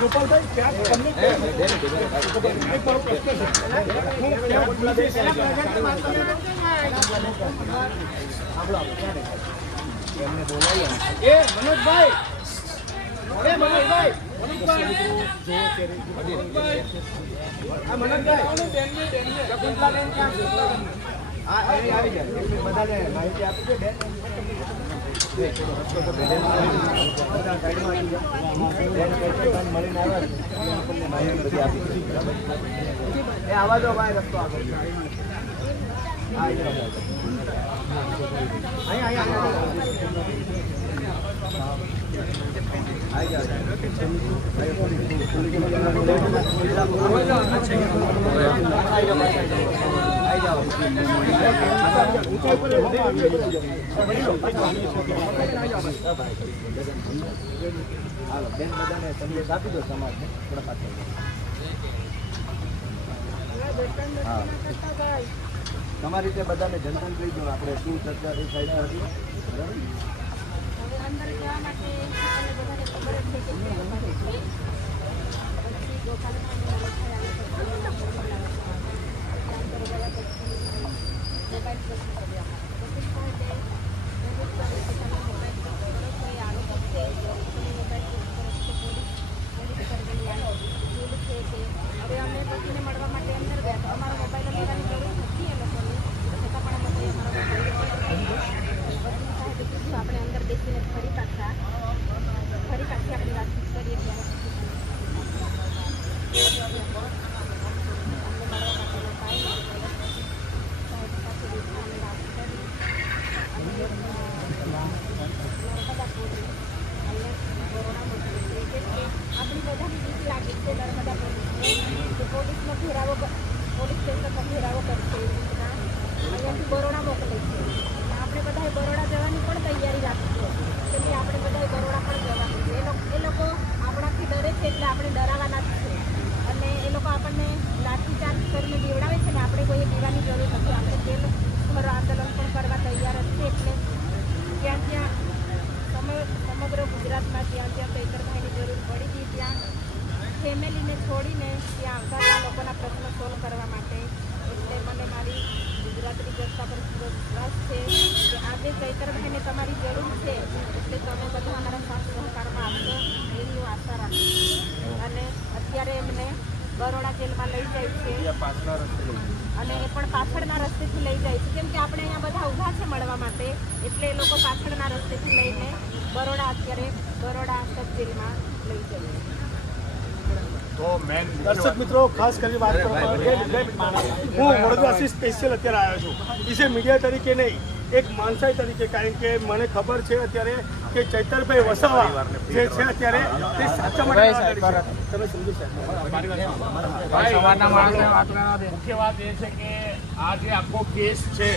ગોપાલભાઈ ક્યાં તમને એક મારો પ્રશ્ન છે એમને બોલાવીએ એ મનોજભાઈ માહિતી આપી છે મળીને આવ્યા આવા દો ભાઈ રસ્તો આગળ બેન બધાને સંદેશ આપી દો સમાજને થોડા પાછળ. હા તમારી રીતે બધાને જનતન કહી દો આપણે શું ચર્ચા થઈ સાઈડ હતી બરાબર. અંદર જવા માટે બધાને ખબર જ છે હવે અમને પતિને મળવા માટે અંદર ગયા તો અમારો મોબાઈલ લેવાની જરૂર નથી એ લોકોની, છતાં પણ અમે આપણે અંદર બેસીને ફરી પાછી આપણી વાતચીત કરીએ ત્યારે આપણી બધાની બીક લાગે છે નર્મદા પોલીસનો ઘેરાવો પોલીસ સ્ટેશનનો ઘેરાવો કરશે એવી રીતના અહીંયાથી બરોડા મોકલે છે. આપણે બધાએ બરોડા જવાની પણ તૈયારી રાખી છે કે આપણે બધાએ બરોડા પણ જવાનું છે. એ લોકો આપણાથી ડરે છે એટલે આપણે ડરાવાના જ છે અને એ લોકો આપણને લાઠીચાર્જ કરીને બીવડાવે છે ને આપણે કોઈએ પીવાની જરૂર નથી. આપણે જેલ ભરો આંદોલન પણ કરવા તૈયાર જ છે. એટલે જ્યાં સમગ્ર ગુજરાતમાં જ્યાં ચૈતરભાઈની જરૂર પડી હતી ત્યાં ફેમિલીને છોડીને ત્યાં આવતા લોકોના પ્રશ્નો સોલ્વ કરવા માટે. એટલે મને મારી ગુજરાતની જનતા પર પૂરો વિશ્વાસ છે કે આજે ચૈતરભાઈને તમારી જરૂર છે એટલે તમે બધા અમારા સાથ સહકારમાં આપશો એવી હું આશા રાખું. અને અત્યારે એમને બરોડા જેલમાં લઈ જાય છે અને એ પણ પાછળના રસ્તેથી લઈ જાય છે કેમ કે આપણે અહીંયા બધા ઊભા છે મળવા માટે એટલે એ લોકો પાછળના રસ્તેથી લઈને બરોડા અત્યારે બરોડા સબ જેલમાં લઈ જાય છે. તો મેન દર્શક મિત્રો ખાસ કરી વાત કરવામાં હું વડોદરાથી સ્પેશિયલ અત્યારે આવ્યો છું. ઇસે મીડિયા તરીકે નહીં એક માણસાઈ તરીકે, કારણ કે મને ખબર છે અત્યારે કે ચૈતરભાઈ વસાવા જે છે અત્યારે તે સાચા માટે તમે સમજી શકો. મુખ્ય વાત એ છે કે આ જે આખો કેસ છે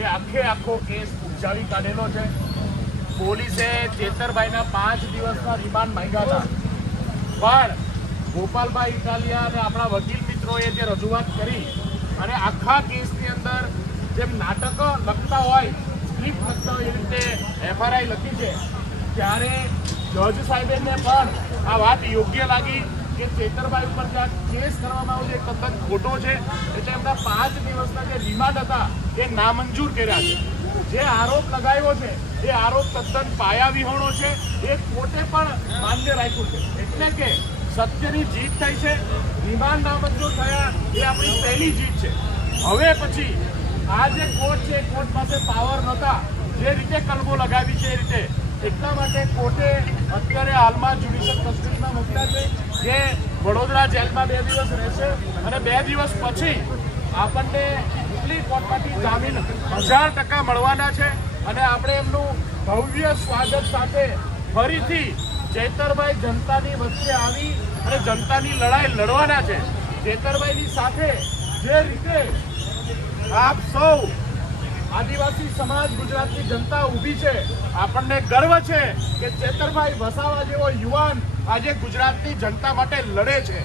એ આખો કેસ ઉપજાવી કાઢેલો છે. પોલીસે ચેતરભાઈના 5 દિવસના રિમાન્ડ માંગ્યા હતા પણ ગોપાલભાઈ ઇટાલિયા અને આપણા વકીલ મિત્રોએ જે રજૂઆત કરી અને આખા કેસની અંદર જેમ નાટકો લખતા હોય સ્ક્રિપ્ટ લખતા હોય એ રીતે FRI લખી છે ત્યારે જજ સાહેબને પણ આ વાત યોગ્ય લાગી કે ચેતરભાઈ ઉપર જે કેસ કરવામાં આવ્યો છે એ તદ્દન ખોટો છે. એટલે એમના 5 દિવસના જે રિમાન્ડ હતા એ નામંજૂર કર્યા છે. જે આરોપ લગાવ્યો છે એ આરોપ તદ્દન પાયાવિહોણો છે. એ કોર્ટે પણ માન્ય રાખ્યું છે. એટલે કે સત્યની જીત થઈ છે. રિમાન્ડ નામંજૂર થયા એ આપણી પહેલી જીત છે. હવે પછી આ જે કોર્ટ છે કોર્ટ પાસે પાવર નહોતા જે રીતે કલમો લગાવી છે એ રીતે એટલા માટે કોર્ટે અત્યારે હાલમાં જ્યુડિશિયલ કસ્ટડીમાં મોકલ્યા છે જે વડોદરા જેલમાં 2 દિવસ રહેશે અને 2 દિવસ પછી આપણને ઉપલી કોર્ટમાંથી જામીન 1000% મળવાના છે અને આપણે એમનું ભવ્ય સ્વાગત સાથે ફરીથી ચેતરભાઈ જનતાની વચ્ચે આવી અને જનતાની લડાઈ લડવાના છે. ચેતરભાઈની સાથે જે રીતે આપ સૌ આદિવાસી સમાજ ગુજરાતની જનતા ઊભી છે આપણને ગર્વ છે કે ચેતરભાઈ વસાવા જેવો યુવાન આજે ગુજરાતની જનતા માટે લડે છે.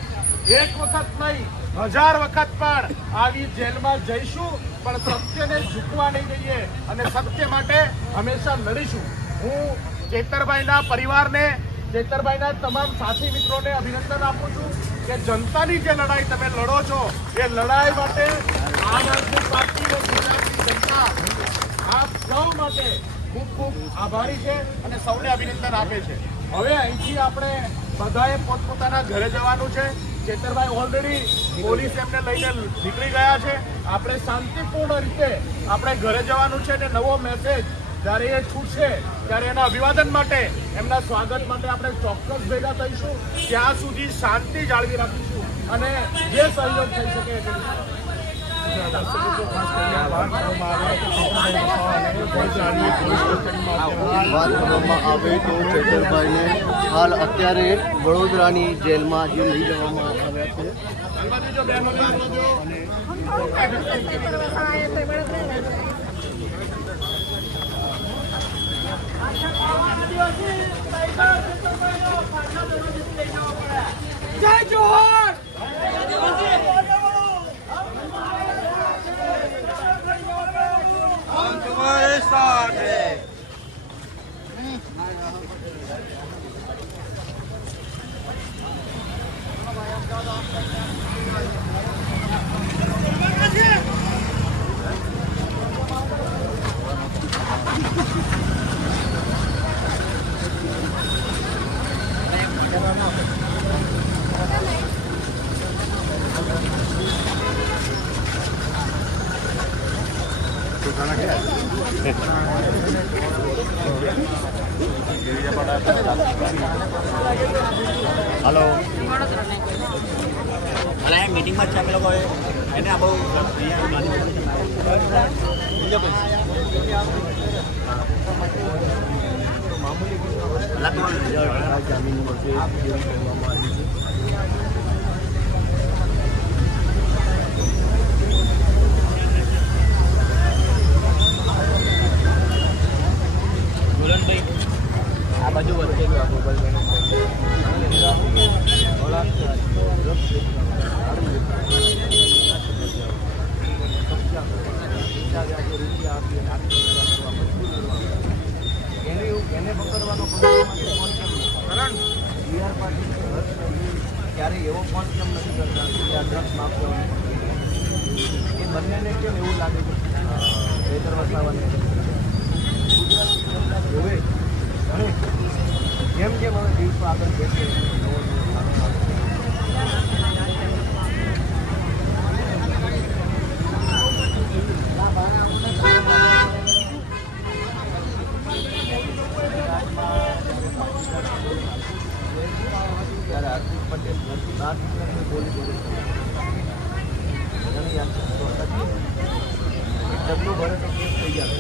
એક વખત નહીં 1000 વખત પણ આવી જેલમાં જઈશું, પણ સત્યને ઝૂકવા નહીં દઈએ અને સત્ય માટે હંમેશા લડીશું. હું ચેતરભાઈના પરિવારને, ચેતરભાઈના તમામ સાથી મિત્રોને અભિનંદન આપું છું કે જનતાની જે લડાઈ તમે લડો છો એ લડાઈ માટે આમ આદમી પાર્ટી અને ગુજરાતની જનતા આપ સૌ માટે ખૂબ ખૂબ આભારી છે અને સૌને અભિનંદન આપે છે. હવે અહીંથી આપણે બધાએ પોતપોતાના ઘરે જવાનું છે. ચેતરભાઈ ઓલરેડી પોલીસ એમને લઈને નીકળી ગયા છે. આપણે શાંતિપૂર્ણ રીતે આપણે ઘરે જવાનું છે અને નવો મેસેજ જ્યારે એ છૂટશે ત્યારે એના અભિવાદન માટે, એમના સ્વાગત માટે આપણે ચોક્કસ ભેગા થઈશું. ત્યાં સુધી શાંતિ જાળવી રાખીશું અને જે સહયોગ થઈ શકે એ કરીશું. વાત કરવામાં આવે તો ચેતરભાઈને હાલ અત્યારે વડોદરાની જેલમાં જે લઈ જવામાં આવ્યા છે. જય જોહર. તમારે સાથે હલો અરે મીટિંગમાં જ છે અમે લોકો એને આ બહુ જામીન મળશે એવું કહેવામાં આવ્યું છે. આ બાજુ વધે એને પકડવાનો ક્યારે એવો ફોન કેમ નથી કરતા કે આ ડ્રગ્સ માફતો એ બંનેને કેમ એવું લાગે છે બેદર વસાવાને જોવે અને જેમ જેમ હવે દિવસો આગળ બેસે નવો ત્યારે હાર્દિક પટેલ રાત બોલી બોલી ડબલું ભરે તો કેસ થઈ ગયા,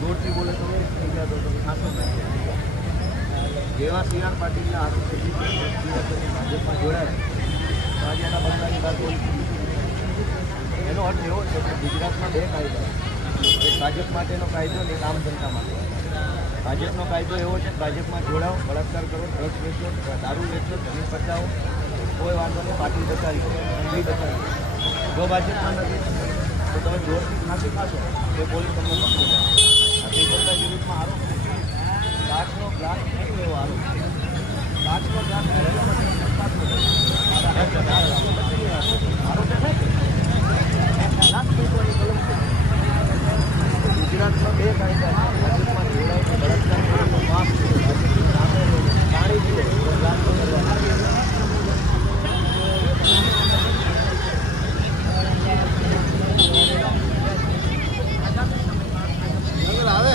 જોરથી બોલે તો થઈ ગયા તો ખાસો જેવા CR પાટીલના હાથે ભાજપમાં જોડાયા તો આજે એના બંધાની વાત બોલી. એનો અર્થ એવો છે કે ગુજરાતમાં બે કાયદા, એક ભાજપ માટેનો કાયદો અને એક આમ જનતા માટે. ભાજપનો કાયદો એવો છે કે ભાજપમાં જોડાઓ, બળાત્કાર કરો, ડ્રગ્સ વેચો, દારૂ વેચો, જમીન પચાવો, કોઈ વાંધો નહીં, પાર્ટી બચાવી નોકરી બચાવી. જો ભાજપમાં નથી તો તમે જોરથી ફાંસી ખાશો તો પોલીસ તમને પકડી જાય. આ ચેતરભાઈ વિરુદ્ધમાં આરોપ કાચનો ગ્લાસ નહીં એવો આરોપ, કાચનો ગ્લાસ આરોપ ગુજરાતમાં બે કાયદા ભાજપમાં જોડાય છે, બળાત્કાર કરો તો માફ કરો, ભાજપની સામે પાણી જુઓ તો ગ્લાસ આવે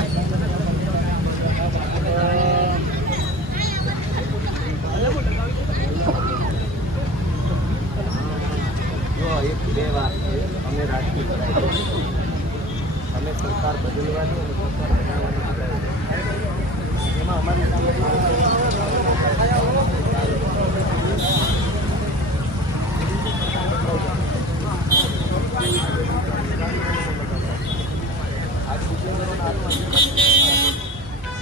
જો એક બે વાત છે. અમે રાજકીય અમે સરકાર બદલવાની અને સરકાર બનાવવાની એમાં અમારી સામે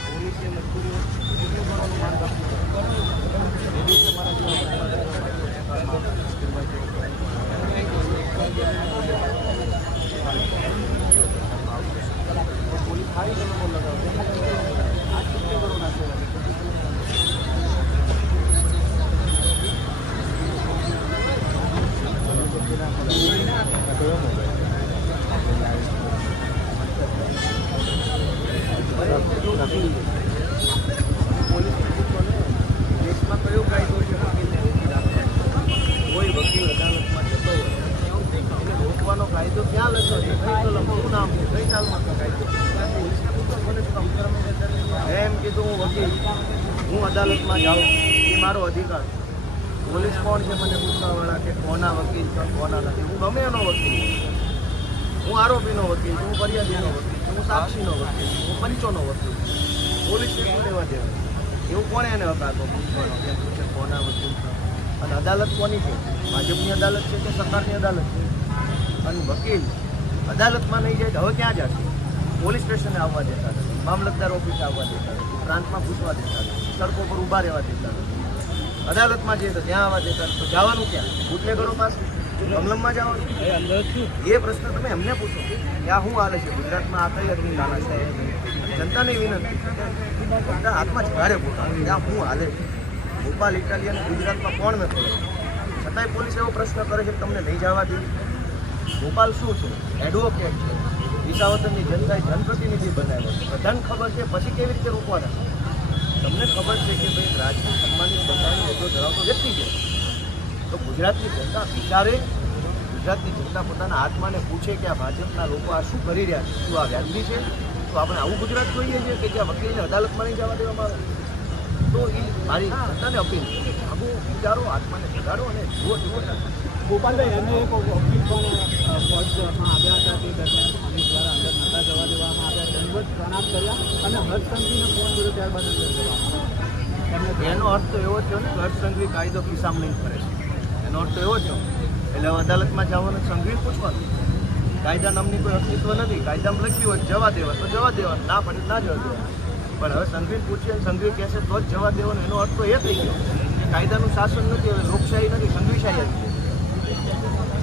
પોલીસે મજબૂરી કેટલું કરવાનું માંગ રાખ્યું એ દિવસે મારા ચાલમાં તો કાયદો પોલીસને પૂછો મને શું કામ મેં એમ કીધું હું વકીલ હું અદાલતમાં જાઉં એ મારો અધિકાર છે. પોલીસ કોણ છે મને પૂછવાવાળા કે કોના વકીલ છે કોના નથી. હું ગમે એનો વકીલ છું. હું આરોપીનો વકીલ છું, હું ફરિયાદીનો વકીલ છું, હું સાક્ષીનો વકીલ છું, હું પંચોનો વકીલ છું. પોલીસને શું લેવા દેવા? એવું કોણે એને હક આપ્યો પૂછવાનો કે પૂછે કોના વકીલ છે? અને અદાલત કોની છે? ભાજપની અદાલત છે કે સરકારની અદાલત છે? અને વકીલ અદાલતમાં નહીં જાય તો હવે ક્યાં જશે? પોલીસ સ્ટેશને આવવા દેતા નથી, મામલતદાર ઓફિસે આવવા દેતા નથી, પ્રાંતમાં પૂછવા દેતા નથી, સડકો પર ઊભા રહેવા દેતા નથી, અદાલતમાં જઈએ તો ત્યાં આવવા દેતા નથી. તો જવાનું ક્યાં? બુટલેગરો પાસે કમલમમાં જવાનું? એ પ્રશ્ન તમે એમને પૂછો કે આ શું હાલે છે ગુજરાતમાં, આ કઈ અગ્નિ લાલા છે? જનતાની વિનંતી બધા હાથમાં જગાડે પોતાનું ત્યાં શું હાલે છે. ભોપાલ ઇટાલી અને ગુજરાતમાં કોણ નથી, છતાંય પોલીસ એવો પ્રશ્ન કરે છે કે તમને નહીં જવા દીધી. ભોપાલ શું છે? એડવોકેટ છે. વિસાવદરની જનતાએ જનપ્રતિનિધિ બનાવ્યો છે. બધાને ખબર છે, પછી કેવી રીતે રોકવાના? તમને ખબર છે કે ભાઈ રાજકીય સન્માનિત બંધારણનો હોદ્દો ધરાવતો વ્યક્તિ છે. તો ગુજરાતની જનતા વિચારે, ગુજરાતની જનતા પોતાના આત્માને પૂછે કે આ ભાજપના લોકો આ શું કરી રહ્યા છે, શું આ વ્યાજબી છે? તો આપણે આવું ગુજરાત જોઈએ છીએ કે જ્યાં વકીલને અદાલતમાં નહીં જવા દેવામાં આવે? તો એ મારી જનતાને અપીલ છે કે આવું વિચારો, આત્માને જગાડો અને જુઓ. ગોપાલભાઈ એને એક વકીલ પણ ફોજમાં આવ્યા હતા તે દરમિયાન પોલીસ દ્વારા અંદર નહોતા જવા દેવામાં આવ્યા, દંડવત પ્રણામ કર્યા અને હર્ષસંઘવીને ફોન કર્યો, ત્યારબાદ અંદર જવામાં એનો અર્થ તો એવો થયો ને કે હર્ષસંઘવી કાયદો ખિસ્સામાં નહીં કરે છે. એનો અર્થ તો એવો થયો. એટલે હવે અદાલતમાં જવાનું સંઘવી પૂછવાનું. કાયદા નામની કોઈ અસ્તિત્વ નથી. કાયદામાં લખ્યું હોય જવા દેવા તો જવા દેવાનું, ના પડે ના જવા દેવાનું. પણ હવે સંઘવી પૂછીએ, સંઘવી કહેશે તો જ જવા દેવાનો. એનો અર્થ તો એ થઈ ગયો કે કાયદાનું શાસન નથી, હવે લોકશાહી નથી, સંઘવીશાહી આવી ગઈ.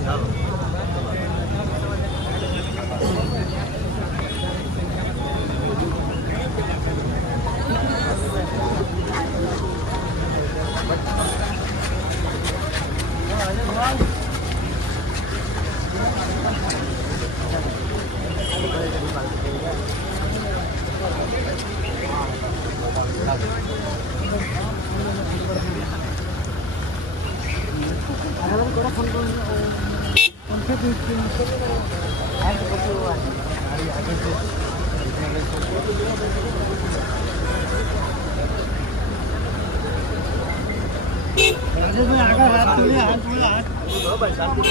ચાલો. બરાબર, શાંતિ.